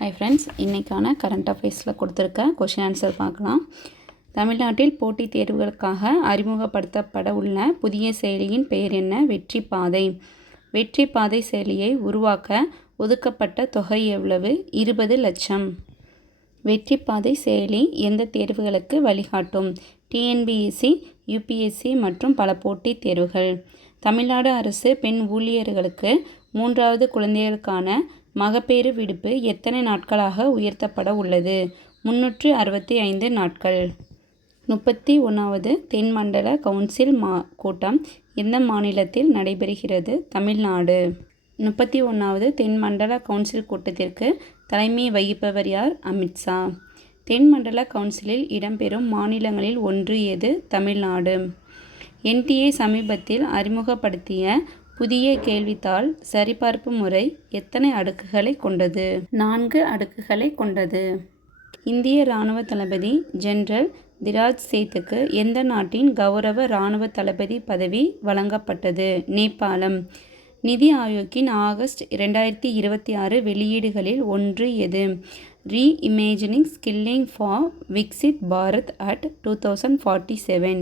Hi friends, இன்றைக்கான current அஃபேர்ஸில் கொடுத்துருக்க question answer பார்க்கலாம். தமிழ்நாட்டில் போட்டித் தேர்வுகளுக்காக அறிமுகப்படுத்தப்பட உள்ள புதிய செயலியின் பெயர் என்ன? வெற்றி பாதை. வெற்றி பாதை செயலியை உருவாக்க ஒதுக்கப்பட்ட தொகை எவ்வளவு? 20 லட்சம். வெற்றி பாதை செயலி எந்த தேர்வுகளுக்கு வழிகாட்டும்? டிஎன்பிஎஸ்சி, யூபிஎஸ்சி மற்றும் பல போட்டித் தேர்வுகள். தமிழ்நாடு அரசு பெண் ஊழியர்களுக்கு 3வது குழந்தைகளுக்கான மகப்பேறு விடுப்பு எத்தனை நாட்களாக உயர்த்தப்பட உள்ளது? 365 நாட்கள். 31வது தென்மண்டல கவுன்சில் கூட்டம் எந்த மாநிலத்தில் நடைபெறுகிறது? தமிழ்நாடு. 31வது தென்மண்டல கவுன்சில் கூட்டத்திற்கு தலைமை வகிப்பவர் யார்? அமித்ஷா. தென்மண்டல கவுன்சிலில் இடம்பெறும் மாநிலங்களில் ஒன்று எது? தமிழ்நாடு. என்டிஏ சமீபத்தில் அறிமுகப்படுத்திய புதிய கேள்வித்தாள் சரிபார்ப்பு முறை எத்தனை அடுக்குகளை கொண்டது? 4 அடுக்குகளை கொண்டது. இந்திய இராணுவ தளபதி ஜெனரல் திராஜ் சேத்துக்கு எந்த நாட்டின் கௌரவ இராணுவ தளபதி பதவி வழங்கப்பட்டது? நேபாளம். நிதி ஆயோக்கின் ஆகஸ்ட் 2026 வெளியீடுகளில் ஒன்று எது? ரீஇமேஜினிங் skilling for Viksit Bharat at 2047.